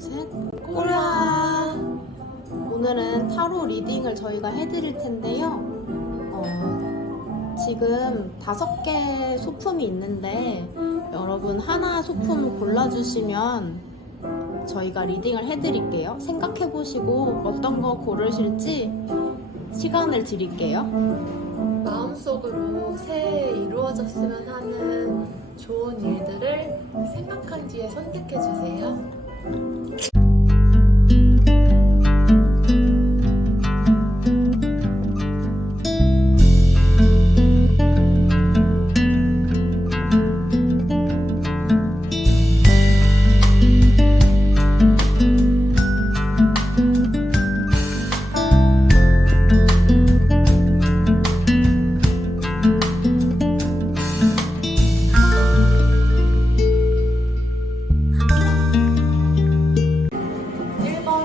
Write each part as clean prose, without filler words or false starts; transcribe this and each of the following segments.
셋. 콜라! 오늘은 타로 리딩을 저희가 해드릴 텐데요. 지금 5개 소품이 있는데 여러분 하나 소품 골라주시면 저희가 리딩을 해드릴게요. 생각해보시고 어떤 거 고르실지 시간을 드릴게요. 마음속으로 새해 이루어졌으면 하는 좋은 일들을 생각한 뒤에 선택해주세요.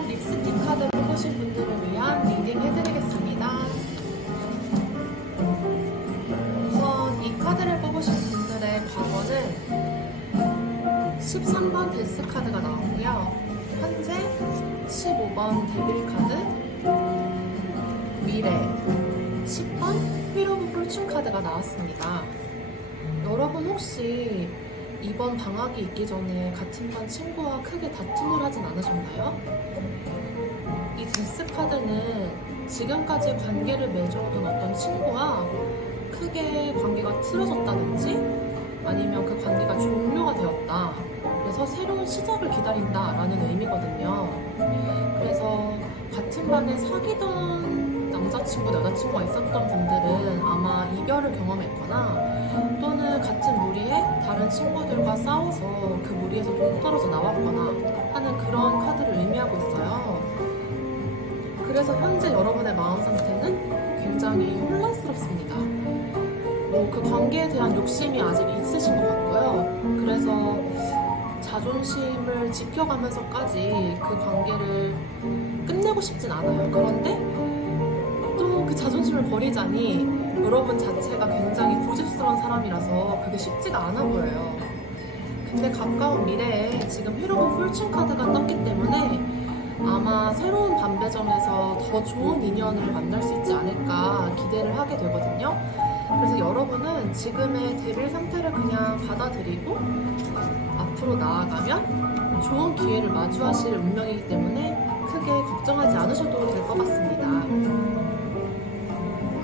립스틱 카드 뽑으신 분들을 위한 리딩 해드리겠습니다. 우선 이 카드를 뽑으신 분들의 과거는 13번 데스 카드가 나왔고요. 현재 15번 데빌 카드, 미래 10번 휠 오브 폴춘 카드가 나왔습니다. 여러분 혹시 이번 방학이 있기 전에 같은 반 친구와 크게 다툼을 하진 않으셨나요? 이 데스 카드는 지금까지 관계를 맺어오던 어떤 친구와 크게 관계가 틀어졌다든지 아니면 그 관계가 종료가 되었다. 그래서 새로운 시작을 기다린다라는 의미거든요. 그래서 같은 반에 사귀던 남자친구, 여자친구가 있었던 분들은 아마 이별을 경험했거나 또는 같은 무리에 다른 친구들과 싸워서 그 무리에서 동떨어져 나왔거나 하는 그런 카드를 의미하고 있어요. 그래서 현재 여러분의 마음 상태는 굉장히 혼란스럽습니다. 그 관계에 대한 욕심이 아직 있으신 것 같고요. 그래서 자존심을 지켜가면서까지 그 관계를 끝내고 싶진 않아요. 그런데 또 그 자존심을 버리자니 여러분 자체가 굉장히 고집스러운 사람이라서 그게 쉽지가 않아 보여요. 근데 가까운 미래에 지금 휠 오브 폴춘 카드가 떴기 때문에 아마 새로운 반배점에서 더 좋은 인연을 만날 수 있지 않을까 기대를 하게 되거든요. 그래서 여러분은 지금의 데빌 상태를 그냥 받아들이고 앞으로 나아가면 좋은 기회를 마주하실 운명이기 때문에 크게 걱정하지 않으셔도 될 것 같습니다.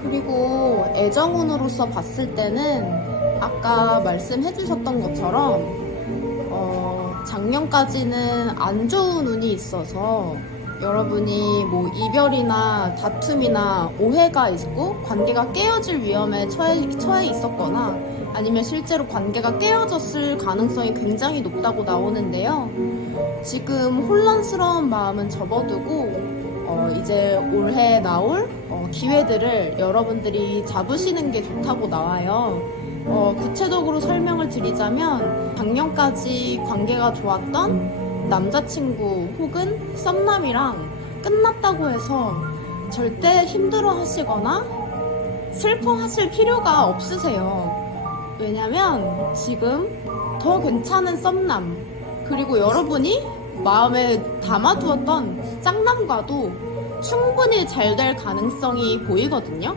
그리고 애정운으로서 봤을 때는 아까 말씀해주셨던 것처럼 작년까지는 안 좋은 운이 있어서 여러분이 뭐 이별이나 다툼이나 오해가 있고 관계가 깨어질 위험에 처해 있었거나 아니면 실제로 관계가 깨어졌을 가능성이 굉장히 높다고 나오는데요. 지금 혼란스러운 마음은 접어두고 이제 올해 나올 기회들을 여러분들이 잡으시는 게 좋다고 나와요. 구체적으로 설명을 드리자면 작년까지 관계가 좋았던 남자친구 혹은 썸남이랑 끝났다고 해서 절대 힘들어 하시거나 슬퍼하실 필요가 없으세요. 왜냐면 지금 더 괜찮은 썸남 그리고 여러분이 마음에 담아두었던 짝남과도 충분히 잘 될 가능성이 보이거든요.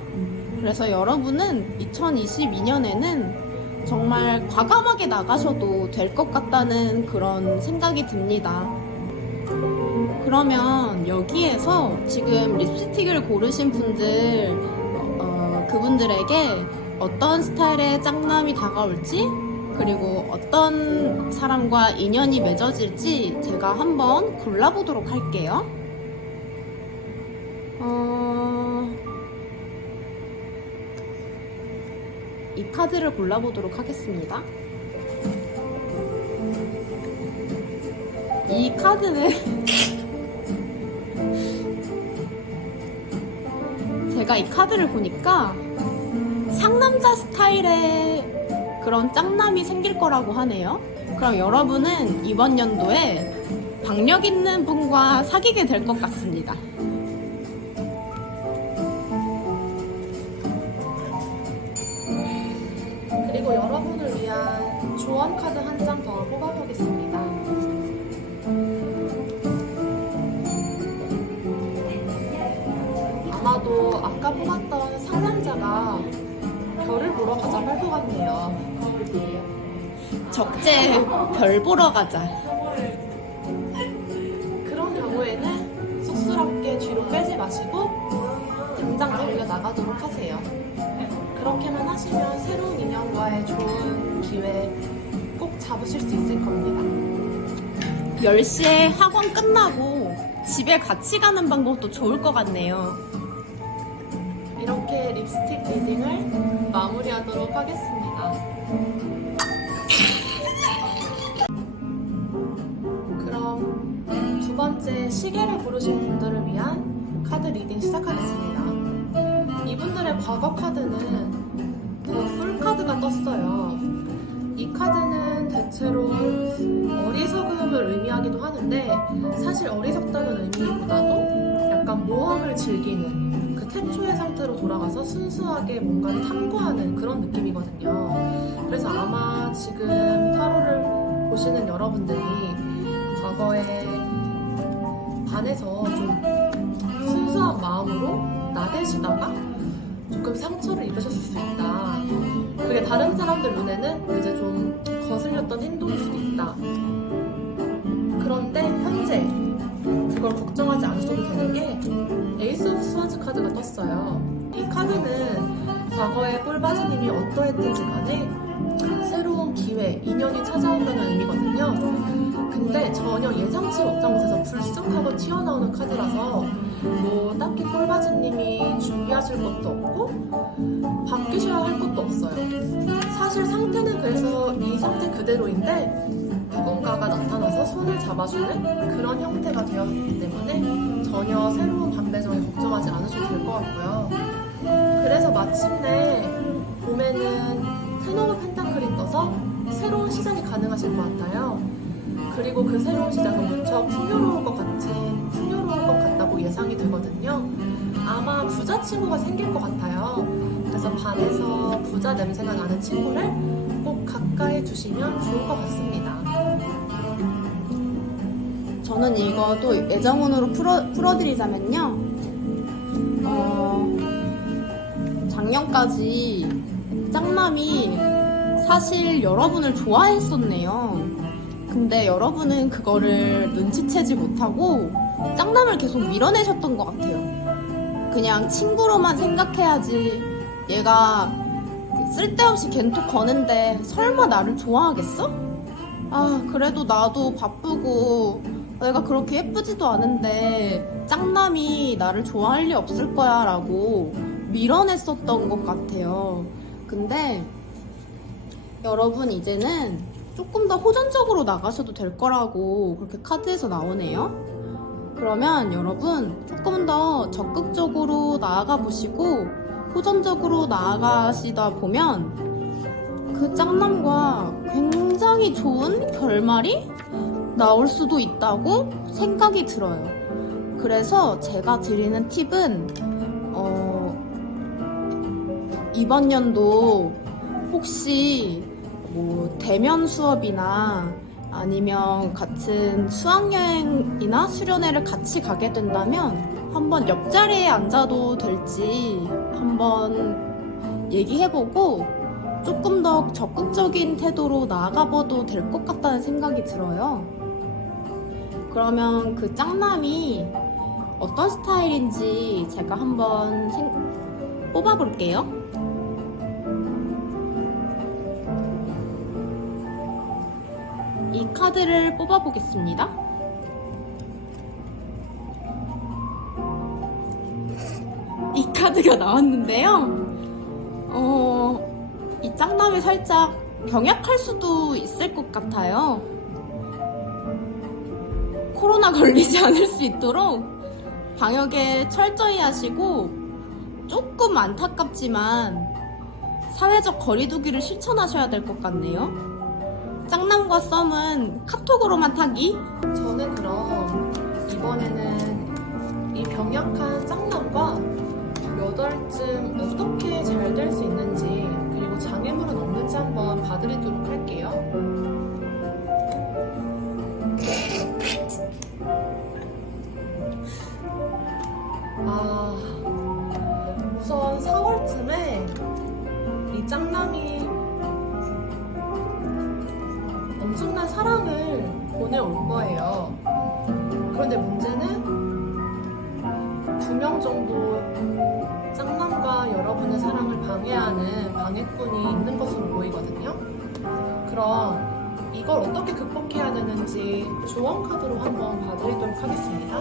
그래서 여러분은 2022년에는 정말 과감하게 나가셔도 될 것 같다는 그런 생각이 듭니다. 그러면 여기에서 지금 립스틱을 고르신 분들, 그분들에게 어떤 스타일의 짝남이 다가올지 그리고 어떤 사람과 인연이 맺어질지 제가 한번 골라보도록 할게요. 이 카드를 골라보도록 하겠습니다. 이 카드는 제가 이 카드를 보니까 상남자 스타일의 그런 짝남이 생길 거라고 하네요. 그럼 여러분은 이번 연도에 박력 있는 분과 사귀게 될 것 같습니다. 그리고 여러분을 위한 조언 카드 한 장 더 뽑아보겠습니다. 아까 뽑았던 상남자가 별을 보러 가자고 할 것 같네요. 적재 별 보러 가자. 그런 경우에는 쑥스럽게 뒤로 빼지 마시고 당장 달려 나가도록 하세요. 그렇게만 하시면 새로운 인연과의 좋은 기회 꼭 잡으실 수 있을 겁니다. 10시에 학원 끝나고 집에 같이 가는 방법도 좋을 것 같네요. 이렇게 립스틱 리딩을 마무리하도록 하겠습니다. 그럼 두 번째 시계를 고르신 분들을 위한 카드 리딩 시작하겠습니다. 이분들의 과거 카드는 풀 카드가 떴어요. 이 카드는 대체로 어리석음을 의미하기도 하는데 사실 어리석다는 의미보다도 약간 모험을 즐기는 그 태초의 상태로 돌아가서 순수하게 뭔가를 탐구하는 그런 느낌이거든요. 그래서 아마 지금 타로를 보시는 여러분들이 과거에 반해서 좀 순수한 마음으로 나대시다가 조금 상처를 입으셨을 수 있다. 그게 다른 사람들 눈에는 이제 좀 거슬렸던 행동일 수도 있다. 그런데 현재 그걸 걱정하지 않으셔도 되는 게 에이스 오브 스와즈 카드가 떴어요. 이 카드는 과거에 꿀바지님이 어떠했든지 간에 새로운 기회, 인연이 찾아온다는 의미거든요. 근데 전혀 예상치 못한 곳에서 불쑥하고 튀어나오는 카드라서 뭐 딱히 꿀바지님이 준비하실 것도 없고 바뀌셔야 할 것도 없어요. 사실 상태는 그래서 이 상태 그대로인데 누군가가 나타나서 손을 잡아주는 그런 형태가 되었기 때문에 전혀 새로운 반배정에 걱정하지 않으셔도 될 것 같고요. 그래서 마침내 봄에는 텐 오브 펜타클이 떠서 새로운 시작이 가능하실 것 같아요. 그리고 그 새로운 시작은 무척 풍요로울 것 같다고 예상이 되거든요. 아마 부자 친구가 생길 것 같아요. 그래서 반에서 부자 냄새가 나는 친구를 꼭 가까이 두시면 좋을 것 같습니다. 저는 이것도 예정운으로 풀어드리자면요. 작년까지 짱남이 사실 여러분을 좋아했었네요. 근데 여러분은 그거를 눈치채지 못하고 짱남을 계속 밀어내셨던 것 같아요. 그냥 친구로만 생각해야지. 얘가 쓸데없이 겐톡 거는데 설마 나를 좋아하겠어? 아, 그래도 나도 바쁘고 내가 그렇게 예쁘지도 않은데 짱남이 나를 좋아할 리 없을 거야 라고 밀어냈었던 것 같아요. 근데 여러분 이제는 조금 더 호전적으로 나가셔도 될 거라고 그렇게 카드에서 나오네요. 그러면 여러분 조금 더 적극적으로 나아가 보시고 호전적으로 나아가시다 보면 그 짱남과 굉장히 좋은 결말이 나올 수도 있다고 생각이 들어요. 그래서 제가 드리는 팁은 이번 연도 혹시 뭐 대면 수업이나 아니면 같은 수학여행이나 수련회를 같이 가게 된다면 한번 옆자리에 앉아도 될지 한번 얘기해보고 조금 더 적극적인 태도로 나아가봐도 될 것 같다는 생각이 들어요. 그러면 그 짱남이 어떤 스타일인지 제가 한번 뽑아볼게요. 이 카드를 뽑아보겠습니다. 이 카드가 나왔는데요. 이 짱남이 살짝 병약할 수도 있을 것 같아요. 코로나 걸리지 않을 수 있도록 방역에 철저히 하시고 조금 안타깝지만 사회적 거리두기를 실천하셔야 될 것 같네요. 짱남과 썸은 카톡으로만 타기? 저는 그럼 이번에는 이 병약한 짱남과 몇 월쯤 어떻게 잘 될 수 있는지 그리고 장애물은 없는지 한번 봐드리도록 할게요. 정도 짱남과 여러분의 사랑을 방해하는 방해꾼이 있는 것으로 보이거든요. 그럼 이걸 어떻게 극복해야 되는지 조언 카드로 한번 봐드리도록 하겠습니다.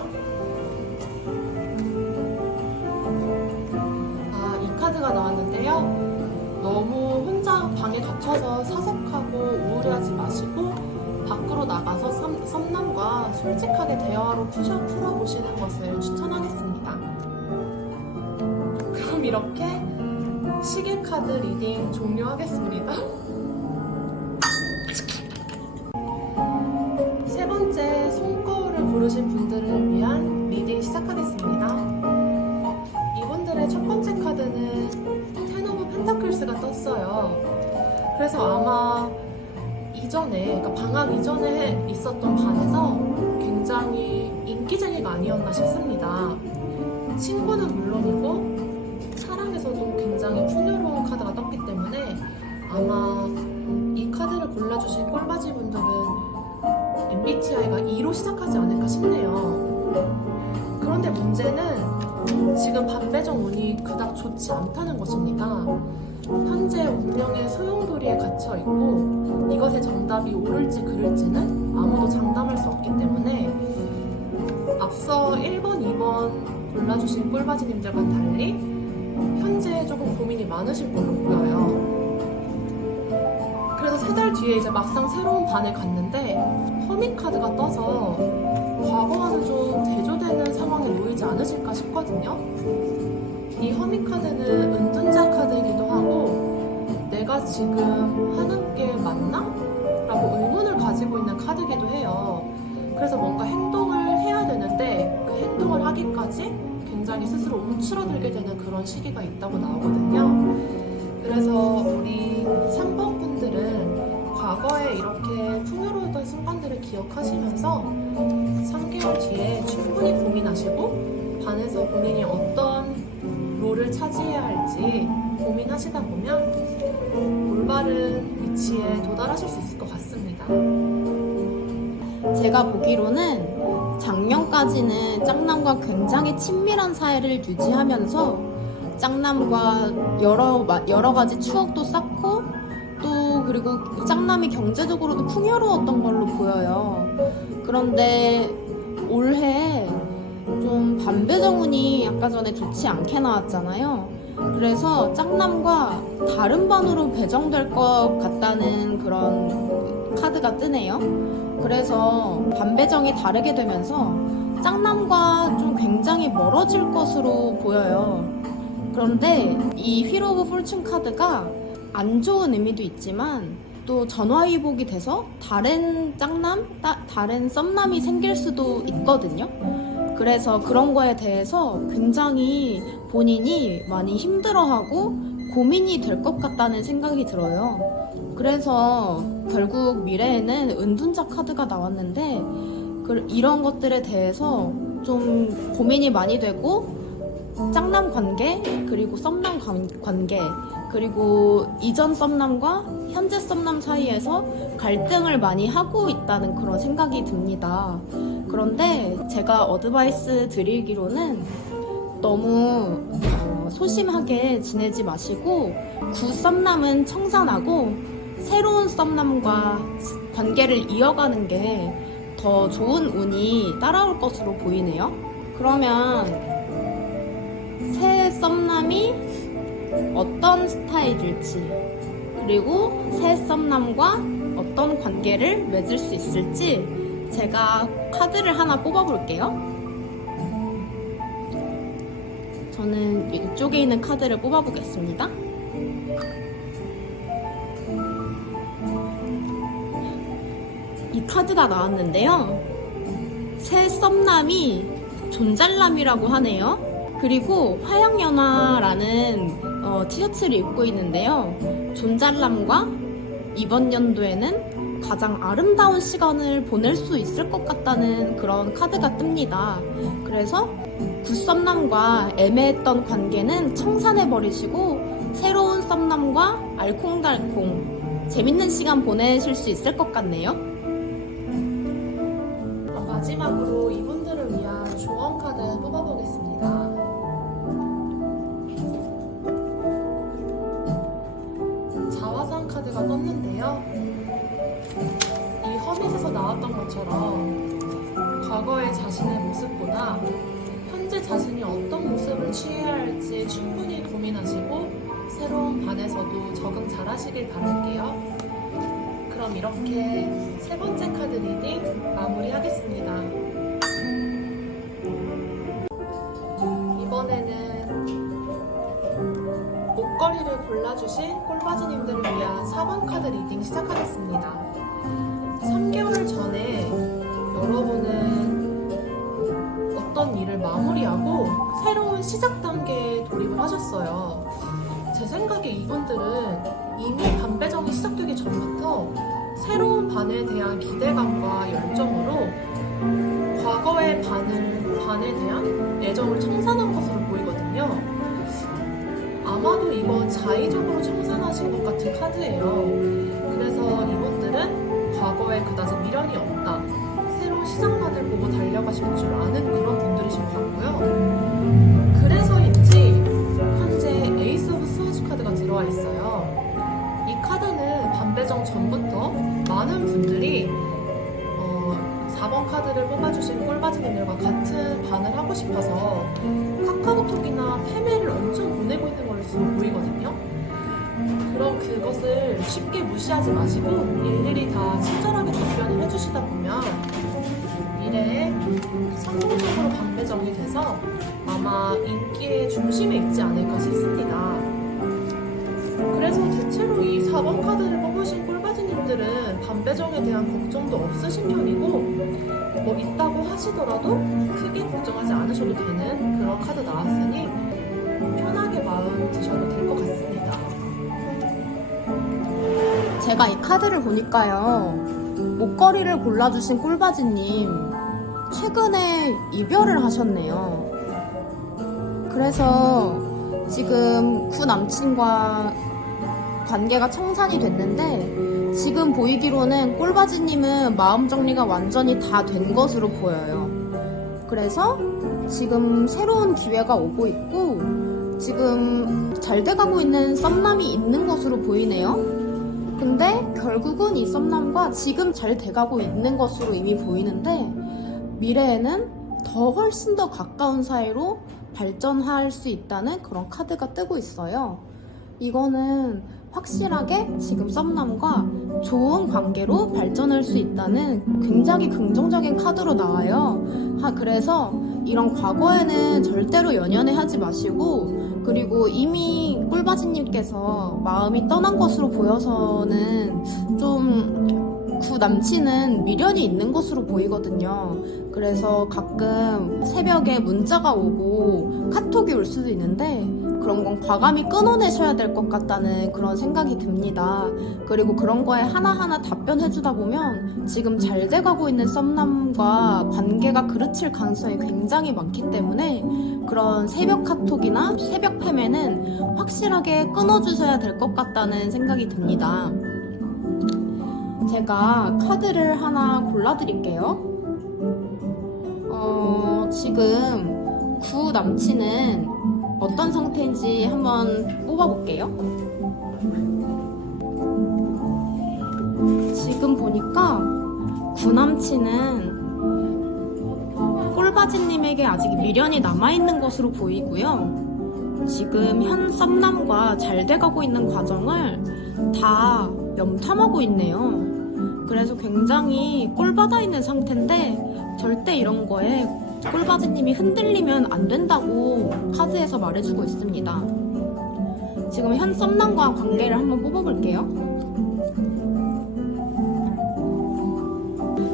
이 카드가 나왔는데요. 너무 혼자 방에 갇혀서 사색하고 우울해하지 마시고 밖으로 나가서 썸남과 솔직하게 대화로 풀어보시는 것을 추천하겠습니다. 그럼 이렇게 시계 카드 리딩 종료하겠습니다. 세 번째 손거울을 고르신 분들을 위한 리딩 시작하겠습니다. 이분들의 첫 번째 카드는 텐 오브 펜타클스가 떴어요. 그래서 아마 이전에, 그러니까 방학 이전에 있었던 반에서 굉장히 인기쟁이가 아니었나 싶습니다. 친구는 물론이고 사랑에서도 굉장히 풍요로운 카드가 떴기 때문에 아마 이 카드를 골라주신 꼴바지 분들은 MBTI가 2로 시작하지 않을까 싶네요. 그런데 문제는 지금 반배정 운이 그닥 좋지 않다는 것입니다. 현재 운명의 소용돌이에 갇혀 있고 이것의 정답이 옳을지 그를지는 아무도 장담할 수 없기 때문에 앞서 1번, 2번 골라주신 꿀바지님들과는 달리 현재 조금 고민이 많으실 걸로 보여요. 그래서 3달 뒤에 이제 막상 새로운 반에 갔는데 허밋 카드가 떠서 과거와는 좀 대조되는 상황에 놓이지 않으실까 싶거든요. 이 허밋 카드는 은둔자 카드이기도 하고 내가 지금 하는 게 맞나? 라고 의문을 가지고 있는 카드이기도 해요. 그래서 뭔가 행동을 해야 되는데 그 행동을 하기까지 굉장히 스스로 움츠러들게 되는 그런 시기가 있다고 나오거든요. 그래서 우리 3번 분들은 과거에 이렇게 풍요로웠던 순간들을 기억하시면서 3개월 뒤에 충분히 고민하시고 반에서 본인이 어떤 롤을 차지해야 할지 고민하시다 보면 올바른 위치에 도달하실 수 있을 것 같습니다. 제가 보기로는 작년까지는 짱남과 굉장히 친밀한 사이를 유지하면서 짱남과 여러 가지 추억도 쌓고 또 그리고 짱남이 경제적으로도 풍요로웠던 걸로 보여요. 그런데 올해 좀 반배정운이 아까 전에 좋지 않게 나왔잖아요. 그래서 짱남과 다른 반으로 배정될 것 같다는 그런 카드가 뜨네요. 그래서 반배정이 다르게 되면서 짱남과 좀 굉장히 멀어질 것으로 보여요. 그런데 이 휠 오브 폴춘 카드가 안 좋은 의미도 있지만 또 전화위복이 돼서 다른 짱남, 다른 썸남이 생길 수도 있거든요. 그래서 그런 거에 대해서 굉장히 본인이 많이 힘들어하고 고민이 될 것 같다는 생각이 들어요. 그래서 결국 미래에는 은둔자 카드가 나왔는데 이런 것들에 대해서 좀 고민이 많이 되고 짝남 관계, 그리고 썸남 관계, 그리고 이전 썸남과 현재 썸남 사이에서 갈등을 많이 하고 있다는 그런 생각이 듭니다. 그런데 제가 어드바이스 드리기로는 너무 소심하게 지내지 마시고 구 썸남은 청산하고 새로운 썸남과 관계를 이어가는 게 더 좋은 운이 따라올 것으로 보이네요. 그러면 새 썸남이 어떤 스타일일지 그리고 새 썸남과 어떤 관계를 맺을 수 있을지 제가 카드를 하나 뽑아볼게요. 저는 이쪽에 있는 카드를 뽑아보겠습니다. 이 카드가 나왔는데요. 새 썸남이 존잘남이라고 하네요. 그리고 화양연화라는 티셔츠를 입고 있는데요. 존잘남과 이번 연도에는 가장 아름다운 시간을 보낼 수 있을 것 같다는 그런 카드가 뜹니다. 그래서 굿썸남과 애매했던 관계는 청산해버리시고 새로운 썸남과 알콩달콩 재밌는 시간 보내실 수 있을 것 같네요. 마지막으로 이분들을 위한 조언 카드 뽑아보겠습니다. 것처럼 과거의 자신의 모습보다 현재 자신이 어떤 모습을 취해야 할지 충분히 고민하시고 새로운 반에서도 적응 잘 하시길 바랄게요. 그럼 이렇게 세 번째 카드 리딩 마무리하겠습니다. 이번에는 목걸이를 골라주신 꼴바지님들을 위한 4번 카드 리딩 시작하겠습니다. 3개월 전에 여러분은 어떤 일을 마무리하고 새로운 시작 단계에 돌입을 하셨어요. 제 생각에 이분들은 이미 반 배정이 시작되기 전부터 새로운 반에 대한 기대감과 열정으로 과거의 반에 대한 애정을 청산한 것으로 보이거든요. 아마도 이건 자의적으로 청산하신 것 같은 카드예요. 그래서 이분들은 과거에 그다지 미련이 없다, 새로운 시작만을 보고 달려가실 줄 아는 그런 분들이신 것 같고요. 그래서인지 현재 에이스 오브 스워즈 카드가 들어와 있어요. 이 카드는 반배정 전부터 많은 분들이 4번 카드를 뽑아주신 꿀바지님들과 같은 반을 하고 싶어서 카카오톡이나 페메를 엄청 보내고 있는 것으로 보이거든요. 그럼 그것을 쉽게 무시하지 마시고 일일이 다 친절하게 답변을 해주시다 보면 미래에 성공적으로 반배정이 돼서 아마 인기의 중심에 있지 않을까 싶습니다. 그래서 대체로 이 4번 카드를 뽑으신 꿀바지님들은 반배정에 대한 걱정도 없으신 편이고 뭐 있다고 하시더라도 크게 걱정하지 않으셔도 되는 그런 카드 나왔으니 편하게 마음 드셔도 될 것 같습니다. 제가 이 카드를 보니까요, 목걸이를 골라주신 꿀바지님 최근에 이별을 하셨네요. 그래서 지금 구 남친과 관계가 청산이 됐는데 지금 보이기로는 꿀바지님은 마음 정리가 완전히 다 된 것으로 보여요. 그래서 지금 새로운 기회가 오고 있고 지금 잘 돼가고 있는 썸남이 있는 것으로 보이네요. 근데 결국은 이 썸남과 지금 잘 돼가고 있는 것으로 이미 보이는데 미래에는 더 훨씬 더 가까운 사이로 발전할 수 있다는 그런 카드가 뜨고 있어요. 이거는 확실하게 지금 썸남과 좋은 관계로 발전할 수 있다는 굉장히 긍정적인 카드로 나와요. 그래서 이런 과거에는 절대로 연연해 하지 마시고, 그리고 이미 꿀바지님께서 마음이 떠난 것으로 보여서는 좀 구 남친은 미련이 있는 것으로 보이거든요. 그래서 가끔 새벽에 문자가 오고 카톡이 올 수도 있는데 그런 건 과감히 끊어내셔야 될 것 같다는 그런 생각이 듭니다. 그리고 그런 거에 하나하나 답변해주다 보면 지금 잘 돼가고 있는 썸남과 관계가 그르칠 가능성이 굉장히 많기 때문에 그런 새벽 카톡이나 새벽 패매는 확실하게 끊어주셔야 될 것 같다는 생각이 듭니다. 제가 카드를 하나 골라드릴게요. 지금 구 남친은 어떤 상태인지 한번 뽑아볼게요. 지금 보니까 구남친은 꿀바지님에게 아직 미련이 남아있는 것으로 보이고요. 지금 현 썸남과 잘 돼가고 있는 과정을 다 염탐하고 있네요. 그래서 굉장히 꿀받아 있는 상태인데 절대 이런 거에 꿀바지님이 흔들리면 안 된다고 카드에서 말해주고 있습니다. 지금 현 썸남과 관계를 한번 뽑아볼게요.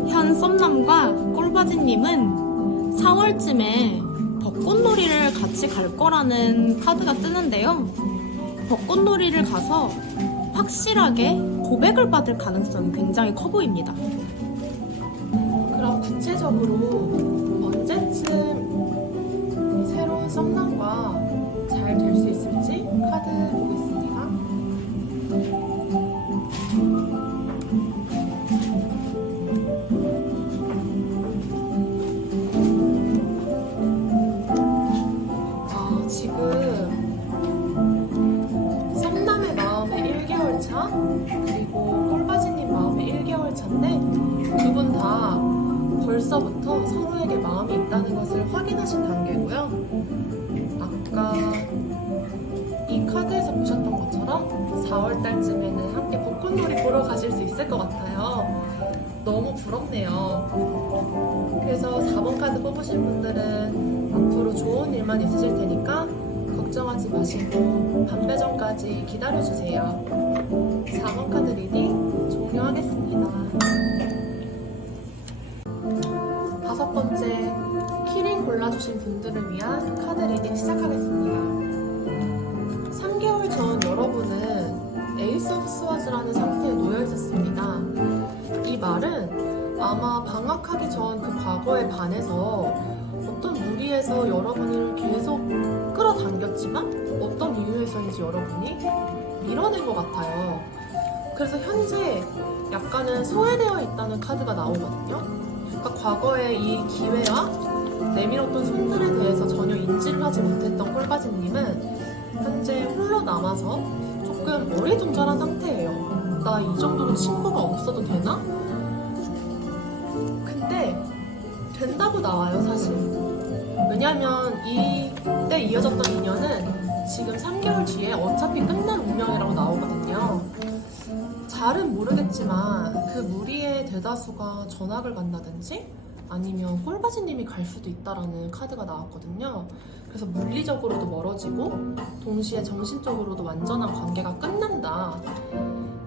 현 썸남과 꿀바지님은 4월쯤에 벚꽃놀이를 같이 갈 거라는 카드가 뜨는데요. 벚꽃놀이를 가서 확실하게 고백을 받을 가능성이 굉장히 커 보입니다. 그럼 구체적으로 언제쯤 새로운 썸남과 잘 될 수 있을지 카드 보겠습니다. 지금 썸남의 마음의 1개월 차 그리고 꿀바지님 마음의 1개월 차인데 두 분 다 벌써부터 서로에게 마음이 있다는 것을 확인하신 단계고요. 아까 이 카드에서 보셨던 것처럼 4월 달쯤에는 함께 벚꽃놀이 보러 가실 수 있을 것 같아요. 너무 부럽네요. 그래서 4번 카드 뽑으신 분들은 앞으로 좋은 일만 있으실 테니까 걱정하지 마시고 반배정까지 기다려주세요. 4번 카드 리딩 종료하겠습니다. 5번째 키링 골라주신 분들을 위한 카드 리딩 시작하겠습니다. 3개월 전 여러분은 에이스 오브 스워즈라는 상태에 놓여 있었습니다. 이 말은 아마 방학하기 전 그 과거에 반해서 어떤 무리에서 여러분을 계속 끌어당겼지만 어떤 이유에서인지 여러분이 밀어낸 것 같아요. 그래서 현재 약간은 소외되어 있다는 카드가 나오거든요. 그러니까 과거에 이 기회와 내밀었던 손들에 대해서 전혀 인지를 하지 못했던 꿀바지님은 현재 홀로 남아서 조금 어리둥절한 상태예요. 나 이 정도로 친구가 없어도 되나? 근데 된다고 나와요, 사실. 왜냐면 이때 이어졌던 인연은 지금 3개월 뒤에 어차피 끝날 운명이라고 나오거든요. 잘은 모르겠지만 그 무리의 대다수가 전학을 간다든지 아니면 꿀바지님이 갈 수도 있다라는 카드가 나왔거든요. 그래서 물리적으로도 멀어지고 동시에 정신적으로도 완전한 관계가 끝난다.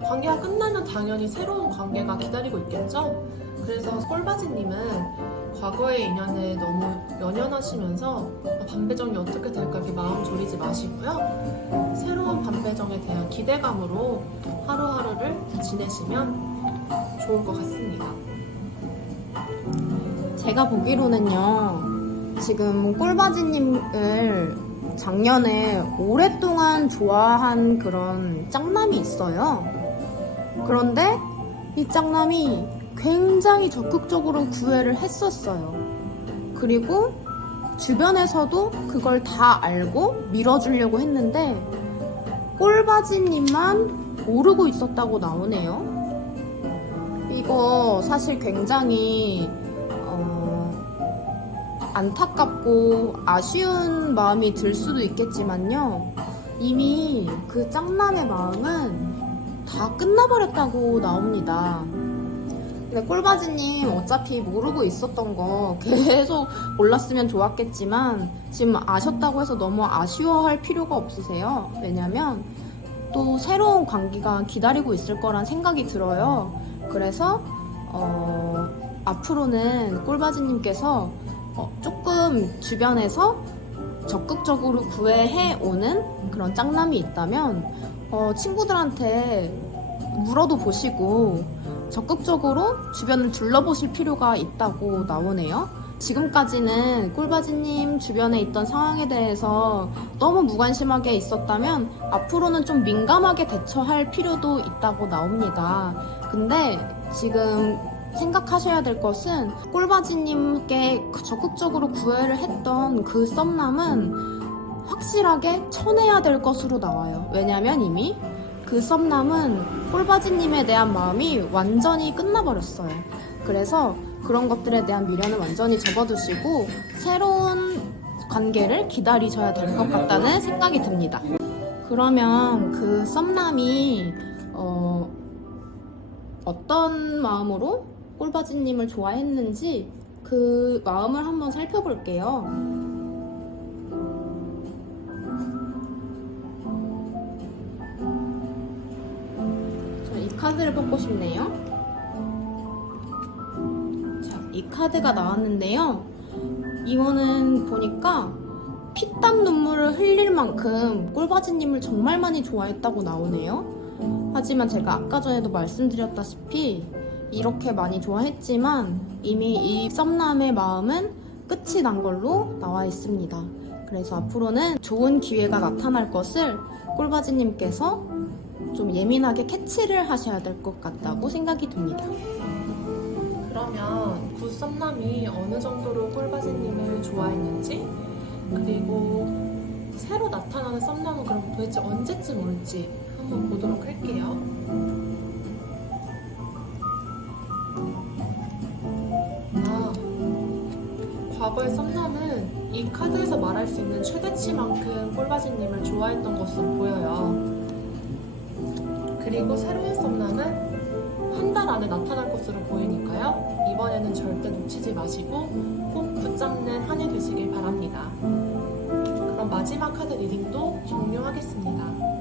관계가 끝나면 당연히 새로운 관계가 기다리고 있겠죠? 그래서 꿀바지님은 과거의 인연에 너무 연연하시면서 반배정이 어떻게 될까 이렇게 마음 졸이지 마시고요. 새로운 반배정에 대한 기대감으로 하루하루를 지내시면 좋을 것 같습니다. 제가 보기로는요, 지금 꿀바지님을 작년에 오랫동안 좋아한 그런 짝남이 있어요. 그런데 이 짝남이 굉장히 적극적으로 구애를 했었어요. 그리고 주변에서도 그걸 다 알고 밀어주려고 했는데 꿀바지님만 모르고 있었다고 나오네요. 이거 사실 굉장히 안타깝고 아쉬운 마음이 들 수도 있겠지만요, 이미 그 짝남의 마음은 다 끝나버렸다고 나옵니다. 근데 꿀바지님 어차피 모르고 있었던 거 계속 몰랐으면 좋았겠지만 지금 아셨다고 해서 너무 아쉬워할 필요가 없으세요. 왜냐면 또 새로운 관계가 기다리고 있을 거란 생각이 들어요. 그래서 앞으로는 꿀바지님께서 조금 주변에서 적극적으로 구애해 오는 그런 짝남이 있다면 친구들한테 물어도 보시고 적극적으로 주변을 둘러보실 필요가 있다고 나오네요. 지금까지는 꿀바지님 주변에 있던 상황에 대해서 너무 무관심하게 있었다면 앞으로는 좀 민감하게 대처할 필요도 있다고 나옵니다. 근데 지금 생각하셔야 될 것은 꿀바지님께 적극적으로 구애를 했던 그 썸남은 확실하게 쳐내야 될 것으로 나와요. 왜냐면 이미 그 썸남은 꿀바지님에 대한 마음이 완전히 끝나버렸어요. 그래서 그런 것들에 대한 미련은 완전히 접어두시고 새로운 관계를 기다리셔야 될 것 같다는 생각이 듭니다. 그러면 그 썸남이 어떤 마음으로 꿀바지님을 좋아했는지 그 마음을 한번 살펴볼게요. 저는 이 카드를 뽑고 싶네요. 자, 이 카드가 나왔는데요. 이거는 보니까 피땀 눈물을 흘릴 만큼 꿀바지님을 정말 많이 좋아했다고 나오네요. 하지만 제가 아까 전에도 말씀드렸다시피 이렇게 많이 좋아했지만 이미 이 썸남의 마음은 끝이 난 걸로 나와 있습니다. 그래서 앞으로는 좋은 기회가 나타날 것을 꿀바지님께서 좀 예민하게 캐치를 하셔야 될 것 같다고 생각이 듭니다. 그러면 그 썸남이 어느 정도로 꿀바지님을 좋아했는지, 그리고 새로 나타나는 썸남은 그럼 도대체 언제쯤 올지 한번 보도록 할게요. 과거의 썸남은 이 카드에서 말할 수 있는 최대치만큼 꼴바지님을 좋아했던 것으로 보여요. 그리고 새로운 썸남은 한 달 안에 나타날 것으로 보이니까요. 이번에는 절대 놓치지 마시고 꼭 붙잡는 한 해 되시길 바랍니다. 그럼 마지막 카드 리딩도 종료하겠습니다.